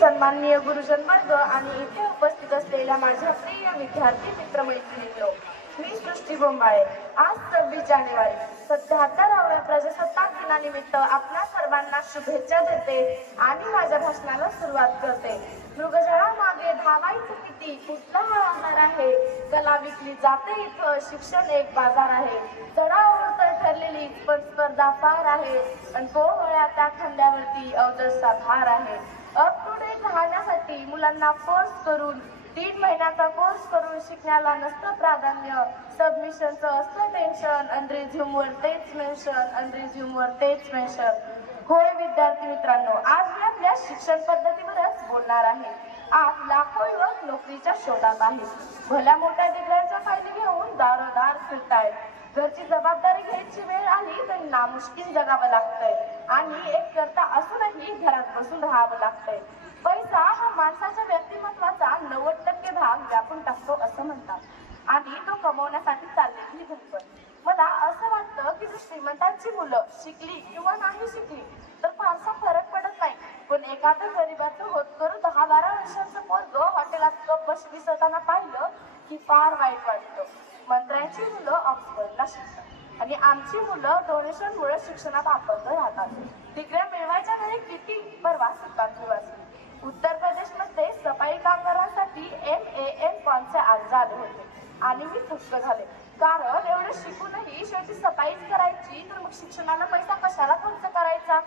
सन्माननीय गुरुजन वर्ग आणि इथे उपस्थित असलेल्या माझ्या प्रिय विद्यार्थी मित्रमैत्रिणींनो, मी सृष्टी बोंबाळे। आज 26 जानेवारी 77व्या प्रजासत्ताक दिनानिमित्त आपल्या सर्वांना शुभेच्छा देते आणि माझ्या भाषणाला सुरुवात करते। मृगजळामागे धावायचं किती, कुठला हा आधार आहे, कला विकली जाते इथं, शिक्षण एक बाजार आहे, चढाओढ ठरलेली स्पर्धा फार आहे आणि पोहळ्या त्या खांद्यावरती अवजसा भार आहे। अप टू डेट राहण्यासाठी मुलांना फोर्स करून 3 महिन्याचा कोर्स करून शिकण्याला नसतं प्राधान्य, सबमिशनचं असतं टेन्शन आणि रिझ्यूमवर तेच मेन्शन होय विद्यार्थी मित्रांनो, आज मी आपल्या शिक्षण पद्धतीवरच बोलणार आहे। आज लाखो युवक नोकरीच्या शोधात आहेत, भल्या मोठ्या डिग्र्यांचा फायदा घेऊन दारोदार फिरतायत, घरची जबाबदारी घ्यायची वेळ आली तर नामुष्किल जगावं लागतंय आणि एक करता असूनही घरात बसून राहावं लागतंय। पैसा हा माणसाच्या व्यक्तिमत्वाचा 90% भाग व्यापून टाकतो असं म्हणतात आणि तो कमवण्यासाठी चाललेली धडपड। मला असं वाटतं की जर श्रीमंतांची मुलं शिकली किंवा नाही शिकली तर फारसा फरक पडत नाही, पण एखादं गरीबाचं होतकरू 10-12 वर्षांचं पोरगं हॉटेलात कप बशी दिसताना पाहिलं की फार वाईट वाटतं। मंत्र्यांची मुलं ऑक्सफर्डला शिकतात आणि आमची मुलं डोनेशनमुळे शिक्षणात अपंग राहतात। डिग्र्या मिळवायच्या घरी किती परवा बातमी वाचली, उत्तर प्रदेशमध्ये सफाई कामगारांसाठी MAN कॉनचे अर्ज आले होते आणि मी थक्क झाले, कारण एवढे शिकूनही शेवटी सफाईच करायची तर मग शिक्षणाला पैसा कशाला खर्च करायचा।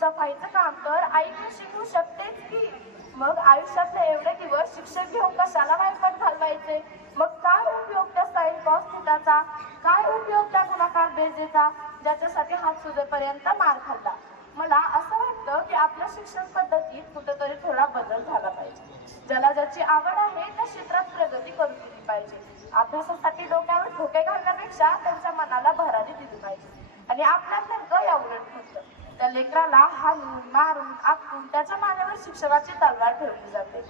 सफाईचं काम तर आई शिकू शकतेच की, मग आयुष्यातले एवढे दिवस शिक्षण घेऊन कशाला वायफट घालवायचे। मग काय उपयोग त्या साईन कॉस थिटाचा, काय उपयोग त्या गुणाकार बेरजेचा, ज्याच्यासाठी हात सुजेपर्यंत मार खाल्ला। मला असं वाटतं की आपल्या शिक्षण पद्धतीत कुठेतरी थोडा बदल झाला पाहिजे। ज्याला ज्याची आवड आहे त्या क्षेत्रात प्रगती करून दिली पाहिजे। अभ्यासासाठी डोक्यावर ठोके घालण्यापेक्षा त्यांच्या मनाला भरारी दिली पाहिजे आणि आपल्यात नेमकं या उलट होतं, त्या लेकराला हाणून मारून आपटून त्याच्या मानेवर शिक्षणाची तलवार ठेवली जाते।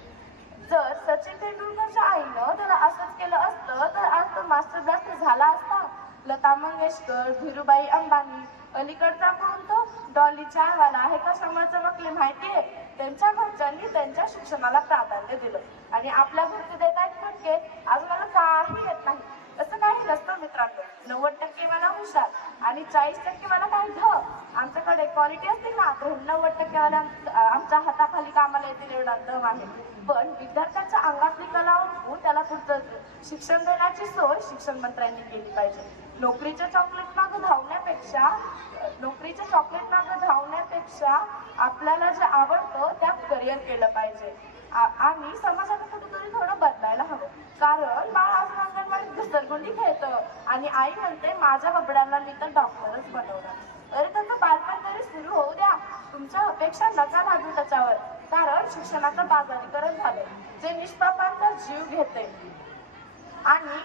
जर सचिन तेंडुलकरच्या आईनं त्याला असंच केलं असतं तर आज तो मास्टर ब्लास्टर झाला असता। लता मंगेशकर, धीरूबाई अंबानी, अलीकडचा कोण तो डॉली चायवाला हे कशामुळे चमकले माहितीये, त्यांच्या घरच्यांनी त्यांच्या शिक्षणाला प्राधान्य दिलं आणि आपल्या घरचे देत आहेत फटके, अजून मला काही येत नाही असं काही नसतं मित्रांनो। 90% मला हुशार आणि 40% मला काही ढ, आमच्याकडे क्वालिटी असते ना तर 90% वाला आमच्या हाताखाली कामाला येतील एवढा दम आहे। पण विद्यार्थ्यांच्या अंगातली कला ओळखून त्याला पुढचं शिक्षण देण्याची सोय शिक्षण मंत्र्यांनी केली पाहिजे। नोकरीच्या चॉकलेट मागे धावण्यापेक्षा आपल्याला जे आवडतं त्यात करिअर केलं पाहिजे आणि समाजाला कुठेतरी थोडं बदलायला हवं, कारण बाळ आज अंगणवाडीत घसरगुंडी खेळतं आणि आई म्हणते माझ्या बबड्याला मी तर डॉक्टरच बनवणार। अरे त्याचं बालपण तरी सुरू होऊ द्या, तुमच्या अपेक्षा नका लादू त्याच्यावर, कारण शिक्षणाचं बाजारीकरण झालंय जे निष्पापांचा जीव घेते। आणि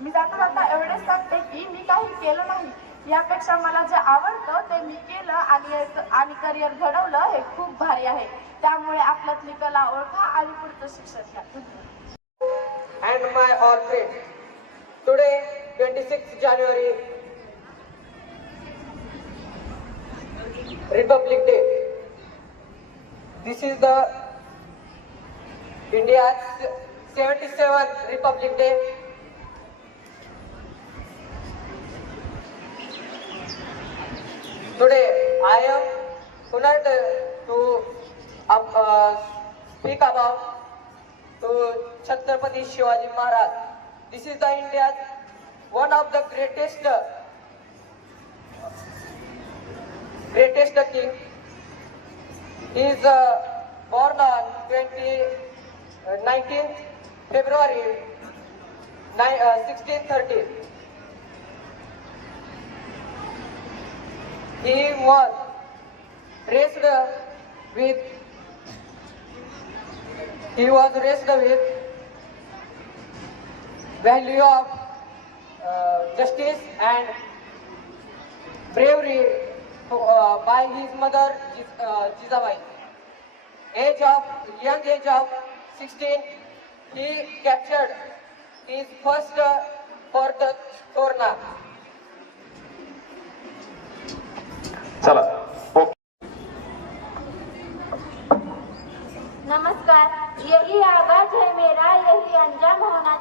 मी जाता एवढेच सांगते की मी काही केलं नाही, यापेक्षा मला जे आवडतं ते मी केलं आणि करिअर घडवलं हे खूप भारी आहे। त्यामुळे आपल्यातली कला ओळखा आणि पुढचं शिक्षण घ्या। And my all friends, today 26 January Republic Day. This is the India's 77th Republic Day. Today I am honored to speak about to Chhatrapati Shivaji Maharaj. This is the India's one of the greatest king. He is born on 19th February 1630. He was raised with value of justice and bravery by his mother Jizabai. Young age of 16, he captured his first Fort Torna. चला. नमस्कार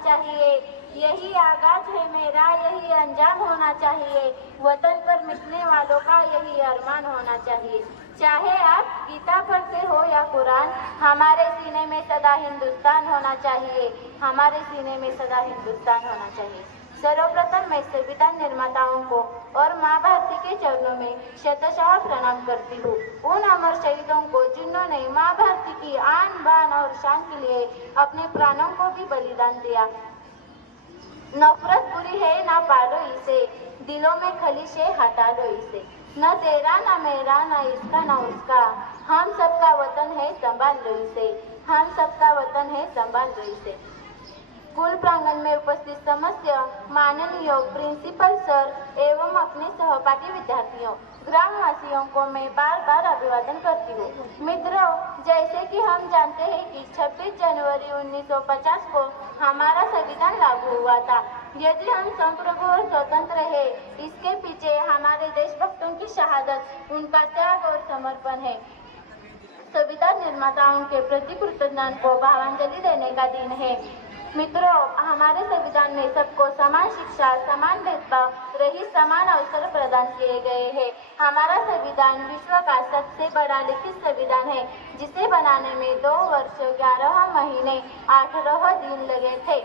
चाहिए। यही आगाज है मेरा, यही अंजाम होना चाहिए। वतन पर मिटने वालों का यही अरमान होना चाहिए। चाहे आप गीता पढ़ते हो या कुरान, हमारे सीने में सदा हिंदुस्तान होना चाहिए। हमारे सीने में सदा हिंदुस्तान होना चाहिए। सर्वप्रथम मैं संविधान निर्माताओं को और माँ भारती के चरणों में शतशः प्रणाम करती हूँ। उन अमर शहीदों को जिन्होंने माँ भारती की आन बान और शान के लिए अपने प्राणों को भी बलिदान दिया। नफरत बुरी है ना पालो इसे, दिलों में खलिश है हटा लो इसे। न तेरा न मेरा न इसका न उसका, हम सबका वतन है संभाल लो इसे। हम सबका वतन है संभाल लो इसे। स्कूल प्रांगण में उपस्थित समस्त माननीय प्रिंसिपल सर एवं अपने सहपाठी विद्यार्थियों, ग्रामवासियों को मैं बार बार अभिवादन करती हूँ। मित्रों, जैसे कि हम जानते हैं कि 26 जनवरी 1950 को हमारा संविधान लागू हुआ था। यदि हम संप्रभु और स्वतंत्र है, इसके पीछे हमारे देशभक्तों की शहादत, उनका त्याग और समर्पण है। संविधान निर्माताओं के प्रति कृतज्ञता को भावांजलि देने का दिन है। मित्रों, हमारे संविधान में सबको समान शिक्षा, समान भेदभाव रहित समान अवसर प्रदान किए गए हैं। हमारा संविधान विश्व का सबसे बड़ा लिखित संविधान है, जिसे बनाने में 2 वर्ष 11 महीने 18 दिन लगे थे।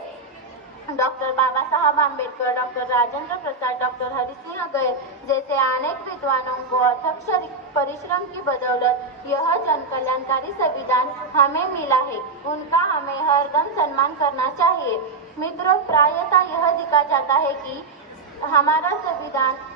डॉक्टर बाबा साहब आम्बेडकर, डॉक्टर राजेंद्र प्रसाद, डॉक्टर हरि सिंह गोयल जैसे अनेक विद्वानों को अथक परिश्रम की बदौलत यह जन कल्याणकारी संविधान हमें मिला है। उनका हमें हरदम सम्मान करना चाहिए। मित्रों, प्रायतः यह दिखा जाता है कि हमारा संविधान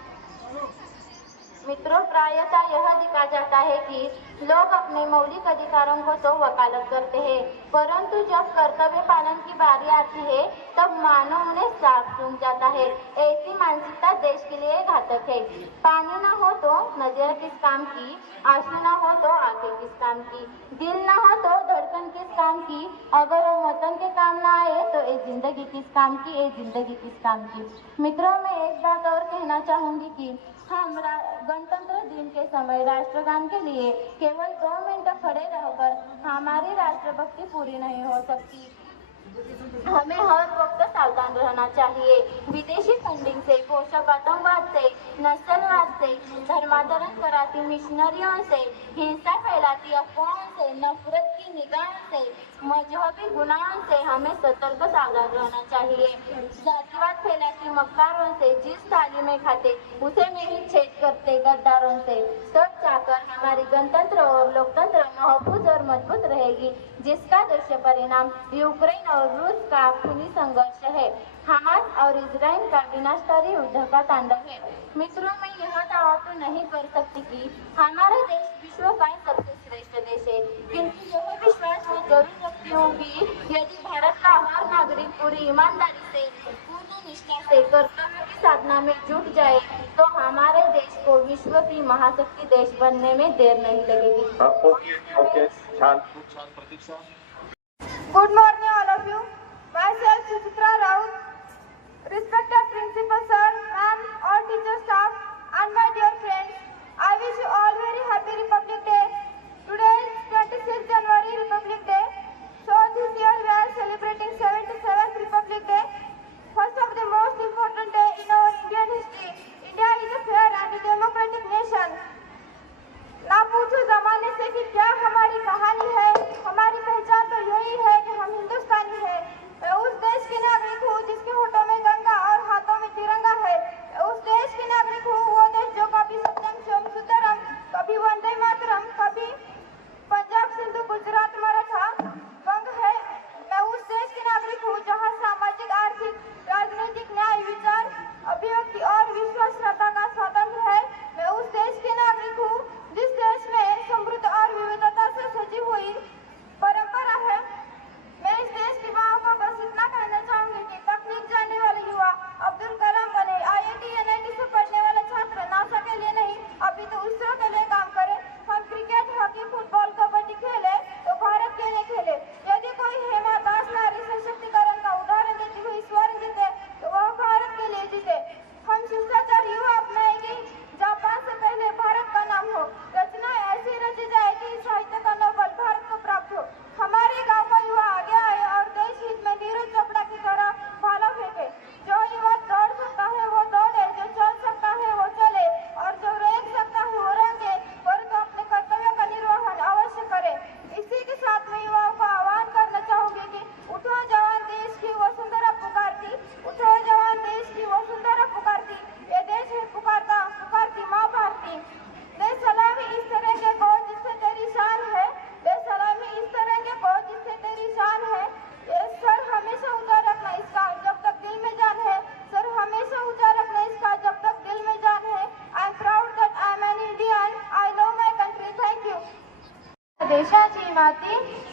लोग अपने मौलिक अधिकारों को तो वकालत करते हैं, परंतु जब कर्तव्य पालन की बारी आती है तब मानो उन्हें साफ सूंघ जाता है। ऐसी मानसिकता देश के लिए घातक है। पानी न हो तो नजर किस काम की, आंसू न हो तो आंखें किस काम की, दिल न हो तो धड़कन किस काम की, अगर वो वतन के काम न आए तो ये जिंदगी किस काम की, ये जिंदगी किस काम की। मित्रों, मैं एक बात और कहना चाहूंगी कि हम गणतंत्र दिन के समय राष्ट्रगान के लिए केवल 2 मिनट खड़े रहकर हमारी राष्ट्रभक्ति पूरी नहीं हो सकती। हमें हर वक्त सावधान रहना चाहिए। विदेशी फंडिंग से, पोषक आतंकवाद से, नस्लवाद से, धर्मांतरण कराती मिशनरियों से, हिंसा फैलाती अफवाहों से, नफरत की निगाहों से, मजहबी गुनाहों से हमें सतर्क सावधान रहना चाहिए। जातिवाद फैलाती मक्कारों से, जिस थाली में खाते उसे में ही छेद करते गद्दारों से, तब जाकर हमारी गणतंत्र और लोकतंत्र महफूज और मजबूत रहेगी, जिसका दुष्परिणाम यूक्रेन और रूस का खूनी संघर्ष है, हमास और इजराइल का विनाशकारी युद्ध का तांडव है। मित्रों, मैं यह दावा तो नहीं कर सकती कि हमारा देश विश्व का सबसे श्रेष्ठ देश है, किंतु यह विश्वास मैं जरूर रखती हूँ कि यदि भारत का हर नागरिक पूरी ईमानदारी से, पूर्ण निष्ठा से कर्तव्य की साधना में जुट जाए तो हमारे देश को विश्व की महाशक्ति देश बनने में देर नहीं लगेगी। ओके, छान. Good morning, all of you. Myself, Suchitra Raut, respected principal sir, ma'am, all teacher staff, and my dear friends. I wish you all very happy Republic Day. Today is 26th January Republic Day. So this year we are celebrating 77th Republic Day. First of the most important day in our Indian history. India is a fair and a democratic nation. ना पूछो जमाने से कि क्या हमारी कहानी है, हमारी पहचान तो यही है कि हम हिंदुस्तानी हैं। मैं उस देश की नागरिक हूँ जिसके होठों में गंगा और हाथों में तिरंगा है। मैं उस देश की नागरिक हूँ, वो देश जो कभी सत्यम शिवम सुंदरम, कभी वंदे मातरम, कभी पंजाब सिंधु गुजरात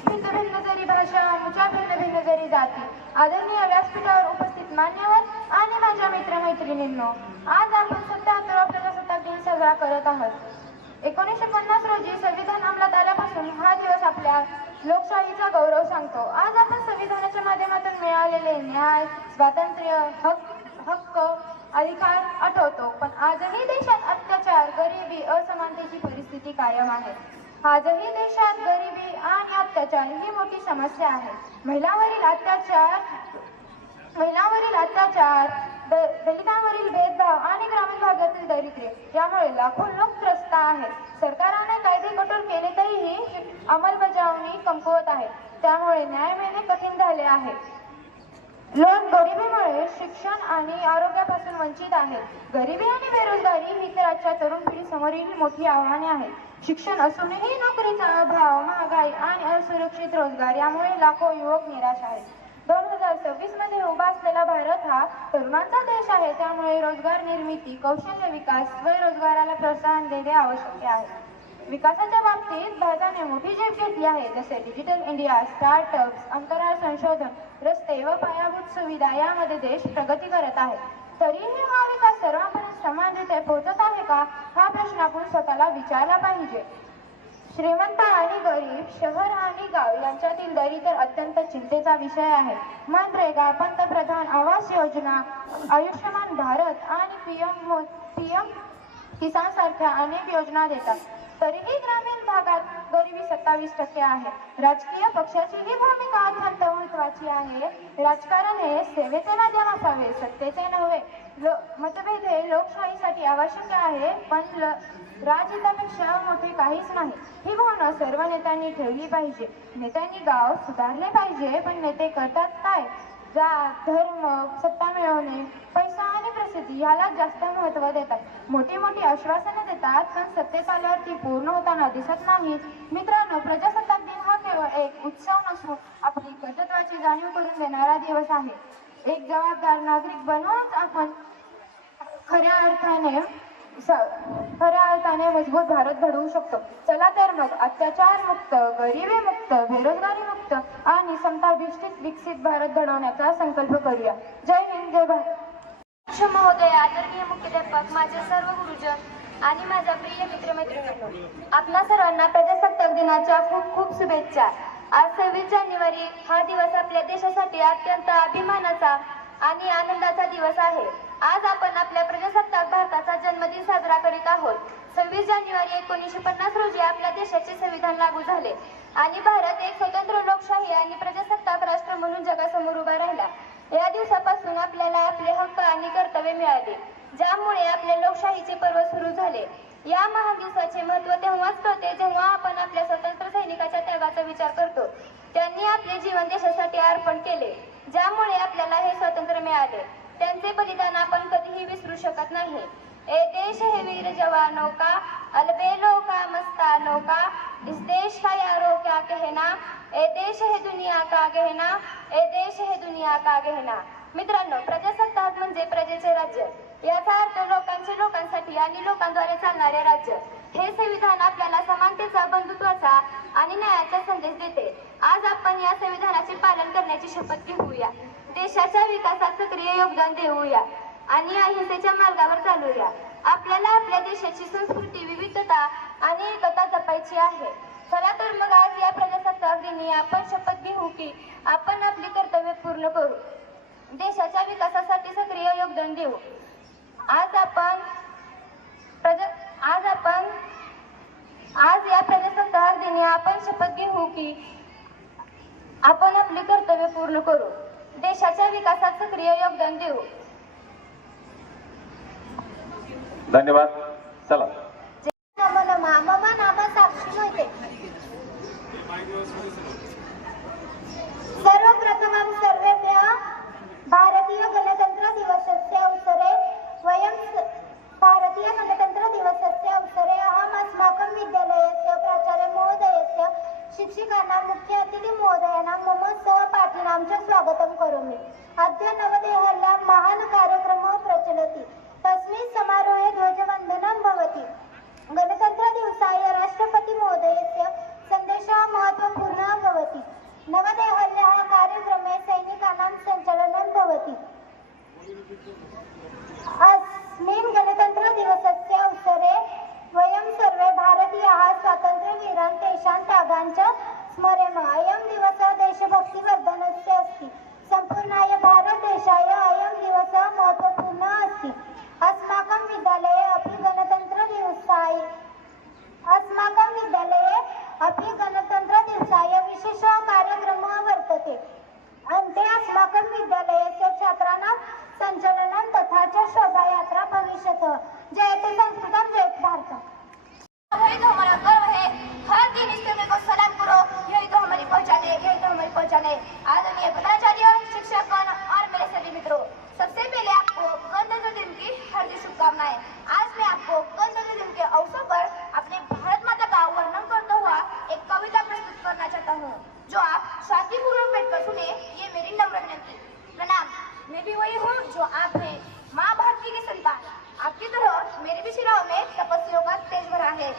भिन्न भिन्न जरी भाषा, आमच्या भिन्न भिन्न जरी जाती. आदरणीय व्यासपीठावर उपस्थित मान्यवर आणि माझ्या मित्रमैत्रिणींनो, आज आपण 77वा प्रजासत्ताक दिन साजरा करत आहोत. 1950 रोजी संविधान अंमलात आल्यापासून हा दिवस आपल्या लोकशाहीचा गौरव सांगतो. आज आपण संविधानाच्या माध्यमातून मिळालेले न्याय, स्वातंत्र्य, हक्क, अधिकार आठवतो. पण आजही देशात अत्याचार, गरिबी, असमानतेची परिस्थिती कायम आहे. आजही देशात गरिबी आणि अत्याचार ही मोठी समस्या आहे. महिलांवरील अत्याचार, दलितांवरील भेदभाव आणि ग्रामीण भागातील दारिद्र्य यामुळे लाखो लोक त्रस्त आहेत. सरकारने कायदे कठोर केले तरीही अंमलबजावणी कमकुवत आहे. त्यामुळे न्याय मिळणे कठीण झाले आहे. लोक गरिबीमुळे शिक्षण आणि आरोग्यापासून वंचित आहेत. गरिबी आणि बेरोजगारी ही तर आजच्या तरुण पिढीसमोरील मोठी आव्हाने आहेत. शिक्षण असूनही नोकरीचा अभाव, महागाई आणि असुरक्षित रोजगार यामुळे लाखो युवक निराश आहेत. 2026 मध्ये उभा असलेला भारत हा तरुणांचा देश आहे. त्यामुळे रोजगार निर्मिती, कौशल्य विकास, स्वयंरोजगाराला प्रोत्साहन देणे आवश्यक आहे. विकासाच्या बाबतीत भारताने मोठी झेप घेतली आहे. जसे डिजिटल इंडिया, स्टार्टअप्स, अंतराळ संशोधन, रस्ते व पायाभूत सुविधा यामध्ये देश प्रगती करत आहे. तरीही हा विकास सर्वांपर्यंत समानरीत्या पोहोचत आहे का, हा प्रश्न आपण स्वतःला विचारला पाहिजे. श्रीमंत आणि गरीब, शहर आणि गाव यांच्यातील दरी तर अत्यंत चिंतेचा विषय आहे. मनरेगा, पंतप्रधान आवास योजना, आयुष्यमान भारत आणि पीएम किसान सारख्या अनेक योजना देतात. तरीही ग्रामीण भागात गरिबी 27% आहे. राजकीय पक्षाची ही भूमिका अत्यंत महत्वाची आहे. राजकारण हे सेवेचे माध्यम असावे, सत्तेचे नव्हे. मतभेद हे लोकशाहीसाठी आवश्यक आहे, पण राजहितापेक्षा मोठे काहीच नाही. ही भावना सर्व नेत्यांनी ठेवली पाहिजे. नेत्यांनी गाव सुधारले पाहिजे, पण नेते करतात काय? जात, धर्म, सत्ता मिळवणे, पैसा आणि प्रसिद्धी याला जास्त महत्त्व देतात. मोठी मोठी आश्वासने देतात, पण सत्तेत आल्यावर ती पूर्ण होताना दिसत नाही. मित्रांनो, प्रजासत्ताक दिन हा केवळ एक उत्सव नसून आपली कर्तृत्वाची जाणीव करून देणारा दिवस आहे. एक जबाबदार नागरिक बनूनच आपण खऱ्या अर्थाने मजबूत भारत घडवू शकतो. चला तर मग अत्याचार मुक्त, गरिबी मुक्त, बेरोजगारी मुक्त आणि समताधिष्ठित विकसित भारत घडवण्याचा संकल्प करूया. जय हिंद, जय भारत. महोदय, आदरणीय मुख्याध्यापक, माझे सर्व गुरुजन आणि माझ्या प्रिय मित्रमैत्रिणींनो, आपणा सर्वांना प्रजासत्ताक दिनाच्या खूप खूप शुभेच्छा. आज 26 जानेवारी हा दिवस आपल्या देशासाठी अत्यंत अभिमानाचा आणि आनंदाचा दिवस आहे. आज आपण आपल्या प्रजासत्ताक भारताचा जन्मदिन साजरा करीत आहोत. 26 जानेवारी 1950 रोजी आपल्या देशाचे संविधान लागू झाले आणि भारत एक स्वतंत्र लोकशाही आणि प्रजासत्ताक राष्ट्र म्हणून जगासमोर उभा राहिला. या दिवसापासून आपल्याला आपले हक्क आणि कर्तव्य मिळाले, ज्यामुळे आपले लोकशाहीचे पर्व सुरू झाले. या महान दिवसाचे महत्त्व तेव्हाच कळते जेव्हा आपण आपल्या स्वतंत्र सैनिकाच्या त्यागाचा विचार करतो. त्यांनी आपले जीवन देशासाठी अर्पण केले, ज्यामुळे आपल्याला हे स्वातंत्र्य मिळाले. त्यांचे बलिदान आपण कधीही विसरू शकत नाही. ए देश है वीर जवानों का, अलबेलों का मस्तानों का, इस देश का यारो क्या कहना, ए देश है दुनिया का गहना, ए देश है दुनिया का गहना. मित्रांनो, प्रजासत्ताक म्हणजे प्रजेचे राज्य. याचा अर्थ लोकांचे लोकांसाठी आणि लोकांद्वारे चालणारे राज्य. हे संविधान आपल्याला समानतेचा, बंधुत्वाचा आणि न्यायाचा संदेश देते. आज आपण या संविधानाचे पालन करण्याची शपथ घेऊया. देशाच्या विकासात सक्रिय योगदान देऊया आणि अहिंसेच्या मार्गावर चालूया. आपल्याला आपल्या देशाची संस्कृती, विविधता आणि एकता जपायची आहे. चला तर मग आज या प्रजासत्ताक दिनी आपण शपथ घेऊ की आपण आपली कर्तव्य पूर्ण करू, देशाच्या विकासासाठी सक्रिय योगदान देऊ. आज या प्रजासत्ताक दिनी आपण शपथ घेऊ की आपण आपली कर्तव्य पूर्ण करू, देशाच्या विकासात सक्रिय योगदान देऊ. धन्यवाद. चला. मम नाम साक्षी मोहिते. सर्वप्रथमं सर्वेभ्यः भारतीय गणतंत्र दिवसस्य अवसरे भारतीय गणतंत्र दिवसस्य अवसरे अहम् अस्माकं विद्यालयस्य प्राचार्य महोदयस्य, शिक्षकानां, मुख्य अतिथि महोदयानां, मम सहपाठिनां च स्वागतं करोमि. अद्य नवदेहल्यां महान् कार्यक्रमः प्रचलति. तस्मिन् समारोहे ध्वजवन्दनं भवति. गणतन्त्र दिवसाय राष्ट्रपति महोदयस्य सन्देशः महत्त्वपूर्णः भवति। नवदेहल्याः कार्यक्रमे सैनिकानां सञ्चालनं भवति। अस्मिन् गणतन्त्रदिवसस्य अवसरे वयं सर्वे भारतीयाः स्वातन्त्र्यवीरान् तेषां त्यागान् च स्मरेम। अयं दिवसः देशभक्तिवर्धनस्य अस्ति। सम्पूर्णाय भारतदेशाय अयं दिवसः महत्त्वपूर्णः अस्ति। अस्माकं विद्यालये अपि गणतन्त्रदिवसाय विशेषः कार्यक्रमः वर्तते। अन्ते अस्माकं विद्यालयस्य छात्राणां सञ्चलनं तथा च शोभायात्रा भविष्यति। जयते संस्कृतं, जयते भारतम्। यही तो हमारा गर्व है। हर दिन इस समय को सलाम करो, यही तो हमारी पहचान है, यही तो हमारी पहचान है। आदरणीय प्रधानाचार्य, शिक्षकगण और मेरे सभी मित्रों, सबसे पहले आपको गणतंत्र दिन की हार्दिक शुभकामनाएं। आज मैं आपको गणतंत्र दिन के अवसर पर अपने भारत माता का वर्णन करता हुआ एक कविता प्रस्तुत करना चाहता हूँ, जो आप शांतिपूर्वक बैठकर सुने, ये मेरी नम्र विनती। प्रणाम। मैं भी वही हूँ जो आप हैं, माँ भारती की संतान। आपकी तरह मेरे भी शिराओं में तपस्याओं का तेज भरा है।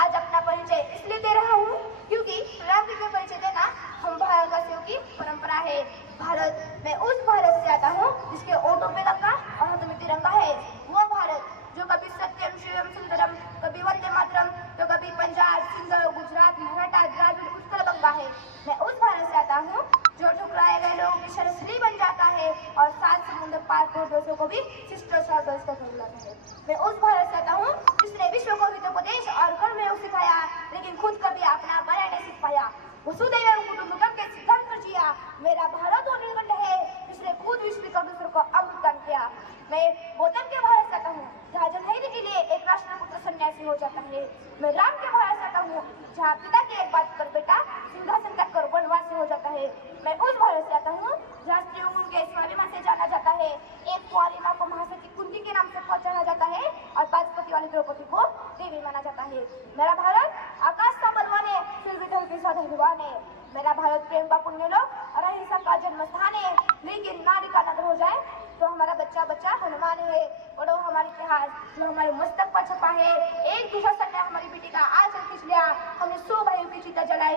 आज अपना परिचय इसलिए दे रहा हूँ क्योंकि राष्ट्र में परिचय देना हम भारतवासियों की परंपरा है। भारत, मैं उस भारत से आता हूँ जिसके ओठों पे लगा और हाथों में तिरंगा है। वो भारत जो कभी सत्यम शिवम सुंदरम, कभी वंदे मातरम, तो कभी पंजाब, सिंध, गुजरात, मराठा, द्राविड़, उत्कल गंगा है। मैं उस भारत से आता हूँ जो ठुकराए गए लोगों की शरसली बन जाता है और 7 समुद्र पार देशों को भी शिष्टाचार का बुलाता है। मैं उस भारत से आता हूँ जिसने विश्व को हितोपदेश और कर्म योग सिखाया, लेकिन खुद कभी अपना बना नहीं सीख पाया। वसुधैव कुटुंबकम के सिद्धांत पर जिया। मेरा भारत वो नीलकंठ है जिसने खुद विश्व का दूसरों को अमृतदान किया। मैं गौतम के भारत से आता हूँ जहाँ जनहित के लिए एक राष्ट्रपुत्र सन्यासी हो जाता है। मैं राम के भारत से आता हूँ जहाँ पिता की एक बात कर बेटा सिंहासन तक कर वनवासी हो जाता है। मैं उस भारत से आता हूँ जहाँ स्त्रियों को उनके स्वाभिमान से जाना जाता है। एक कुंवारी माँ को महासती कुंती के नाम से पहचाना जाता है और 5 पति वाली द्रौपदी को देवी माना जाता है। मेरा भारत आकाश का बलवान है, फिर भी धरती का धनवान है। मेरा भारत प्रेम का पुण्य लोक और अहिंसा का जन्म स्थान है। लेकिन नारी का नगर हो जाए तो हमारा बच्चा बच्चा हनुमान है। और वो हमारा इतिहास जो हमारे मस्तक पर छपा है। एक दुशासन ने हमारी बेटी का आंचल खींच लिया, हमने 100 भाइयों की चिता जलाई।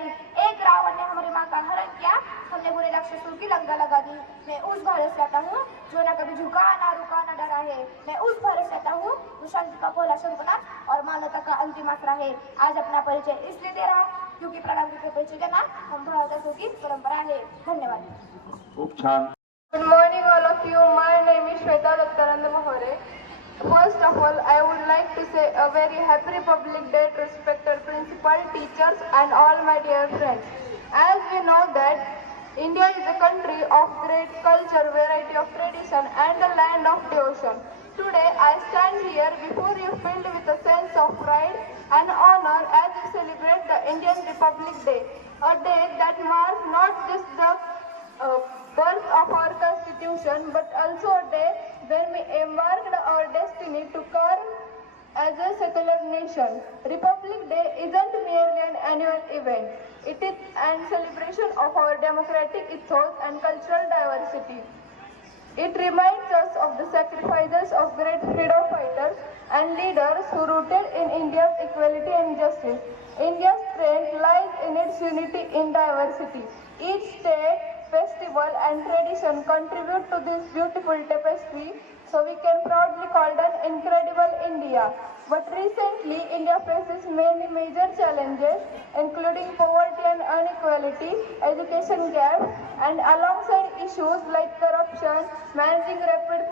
एक रावण ने हमारी माँ का हरण किया, हमने बुरे राक्षसों की लंका लगा दी। मैं उस भारत से आता हूँ जो ना कभी झुका ना रुका ना डरा है। मैं उस भारत से आता हूँ जो शांति का पहला शंखनाद और मानवता का अंतिम आसरा है। आज अपना परिचय इसलिए दे रहा क्योंकि प्रणाम के परिचय देना हम भारतवासियों की परंपरा है। धन्यवाद। खूप छान. Good morning all of you. My name is Shweta Dattarand Mahore. First of all, I would like to say a very happy Republic Day to respected principal, teachers and all my dear friends. As we know that India is a country of great culture, variety of tradition and a land of devotion. Today I stand here before you filled with a sense of pride and honor as we celebrate the Indian Republic Day, a day that marks not just the birth of our constitution but also a day when we embarked our destiny to carve as a secular nation. Republic Day isn't merely an annual event. It is a celebration of our democratic ethos and cultural diversity. It reminds us of the sacrifices of great freedom fighters and leaders who rooted in India's equality and justice. India's strength lies in its unity in diversity. Each state, festival and tradition contribute to this beautiful tapestry, so we can proudly call it an incredible India. But recently, India faces many major challenges, including poverty and inequality, education gaps, and alongside issues like corruption, managing rapid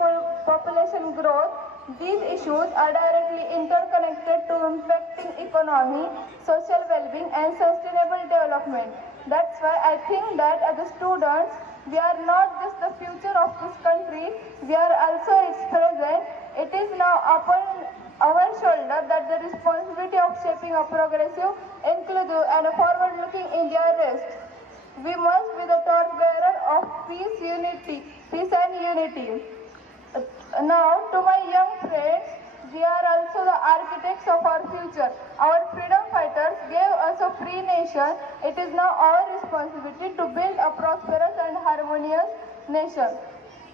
population growth. These issues are directly interconnected to impacting economy, social well-being, and sustainable development. That's why I think that as a students, we are not just the future of this country, we are also its present. It is now upon our shoulder that the responsibility of shaping a progressive, inclusive and a forward-looking India rests. We must be the torchbearer of peace and unity. Now, to my young friends, we are also the architects of our future. Our freedom fighters gave us a free nation. It is now our responsibility to build a prosperous and harmonious nation.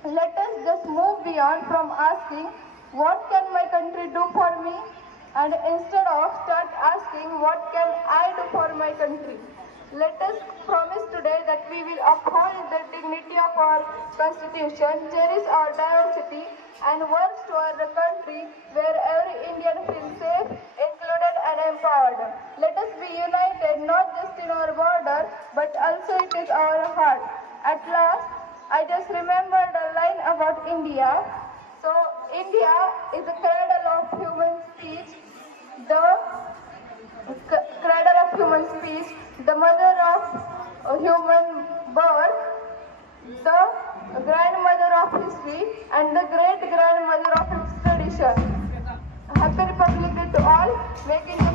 Let us just move beyond from asking, what can my country do for me? and instead of start asking what can I do for my country. Let us promise today that we will uphold the dignity of our constitution, cherish our diversity, and work toward a country where every Indian feels safe, included, and empowered. Let us be united not just in our border, but also it is our heart. At last, I just remembered a line about India. So, India is the cradle of human speech, the mother of human birth, the grandmother of history, and the great-grandmother of its tradition. Happy Republic Day to all, making the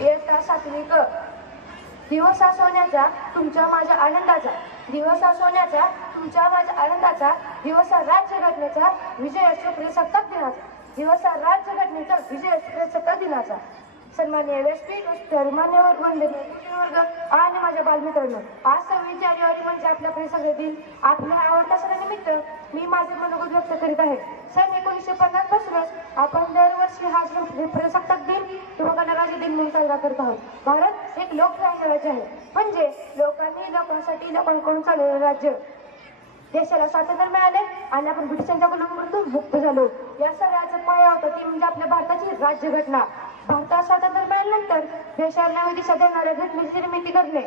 इयत्ता सातवी क. दिवस हा सोन्याचा तुमच्या माझ्या आनंदाचा, दिवस हा सोन्याचा तुमच्या माझ्या आनंदाचा, दिवस हा राज्यघटनेचा विजय असो प्रजासत्ताक दिनाचा, दिवस हा राज्यघटनेचा विजय असो प्रजासत्ताक दिनाचा. सन्माननीय व्यासपीठ, मान्यवर वंदनीय वर्ग आणि माझ्या बालमित्रांनो, आज 26 जानेवारी म्हणजे आपल्याकडे सगळे दिन. आपल्या आवडत्या सणानिमित्त मी माझे मनोगत व्यक्त करीत आहे. सन 1950 पासूनच आपण दरवर्षी हा प्रजासत्ताक दिन किंवा गणराज्य दिन म्हणून साजरा करत आहोत. भारत एक लोकशाही राज्य आहे, म्हणजे लोकांनी लोकांसाठी लोकांकडून चालवलेलं राज्य. देशाला स्वातंत्र्य मिळाले आणि आपण ब्रिटिशांच्या गुलामीपासून मुक्त झालो. या सगळ्याचा पाया होता ती म्हणजे आपल्या भारताची राज्यघटना. भारतात स्वातंत्र्य मिळाल्यानंतर देशाला नवी दिशा देणाऱ्या घटनेची निर्मिती करणे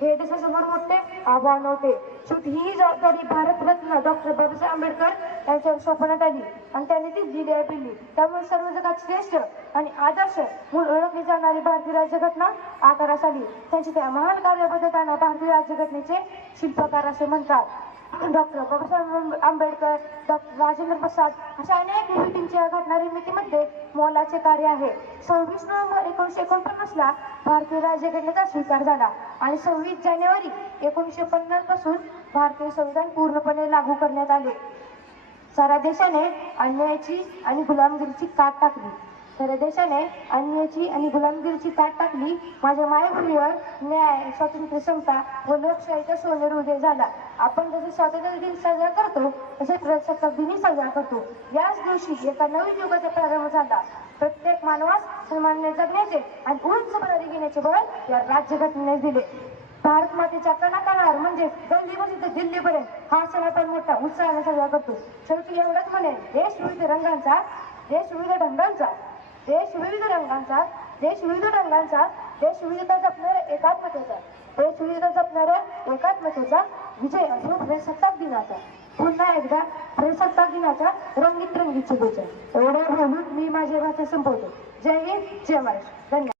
हे देशासमोर मोठे आव्हान होते. शेवटी ही जबाबदारी भारतरत्न डॉक्टर बाबासाहेब आंबेडकर यांच्यावर सोपवण्यात आली आणि त्यांनी ती दिली पिली. त्यामुळे सर्व जगात श्रेष्ठ आणि आदर्श म्हणून ओळखली जाणारी भारतीय राज्यघटना आकारास आली. त्यांची त्या महान कार्याबद्दल त्यांना भारतीय राज्यघटनेचे शिल्पकार असे म्हणतात. डॉक्टर बाबासाहेब आंबेडकर, डॉक्टर राजेंद्र प्रसाद अशा अनेक विभूतींच्या घटना निर्मितीमध्ये मोलाचे कार्य आहे. 26 नोव्हेंबर 1949 ला भारतीय राज्यघटनेचा स्वीकार झाला आणि 26 जानेवारी 1950 पासून भारतीय संविधान पूर्णपणे लागू करण्यात आले. साऱ्या देशाने अन्यायाची आणि गुलामगिरीची काट टाकली. साऱ्या देशाने अन्यायाची आणि गुलामगिरीची काट टाकली. माझ्या मायभूमीवर न्याय, स्वातंत्र्य, समता व लोकशाहीचा सोनेरी उदय झाला. आपण जसे स्वातंत्र्य दिन साजरा करतो तसे प्रजासत्ताक दिनही साजरा करतो. याच दिवशी एका नवीन युगाचा प्रारंभ झाला. प्रत्येक मानवास सन्मानाने जगण्याचे आणि उंच पदारी घेण्याचे बळ या राज्यघटनेने दिले. भारत मातेच्या कणाकणावर म्हणजे गल्लीपासून ते दिल्लीपर्यंत हा सण आपण मोठा उत्साहाने साजरा करतो. शेवटी एवढंच म्हणेल, देश विविध रंगांचा, देश विविध ढंगांचा, देश विविध रंगांचा, देश विविध रंगांचा, देश विविधता जपणाऱ्या एकात्मतेचा, देश विविधता जपणाऱ्या एकात्मतेचा विजय असो प्रजासत्ताक दिनाचा. पुन्हा एकदा प्रजासत्ताक दिनाच्या रंगीत शुभेच्छा. एवढ्या बोलून मी माझे भाषण संपवतो. जय हिंद, जय महाराष्ट्र. धन्यवाद.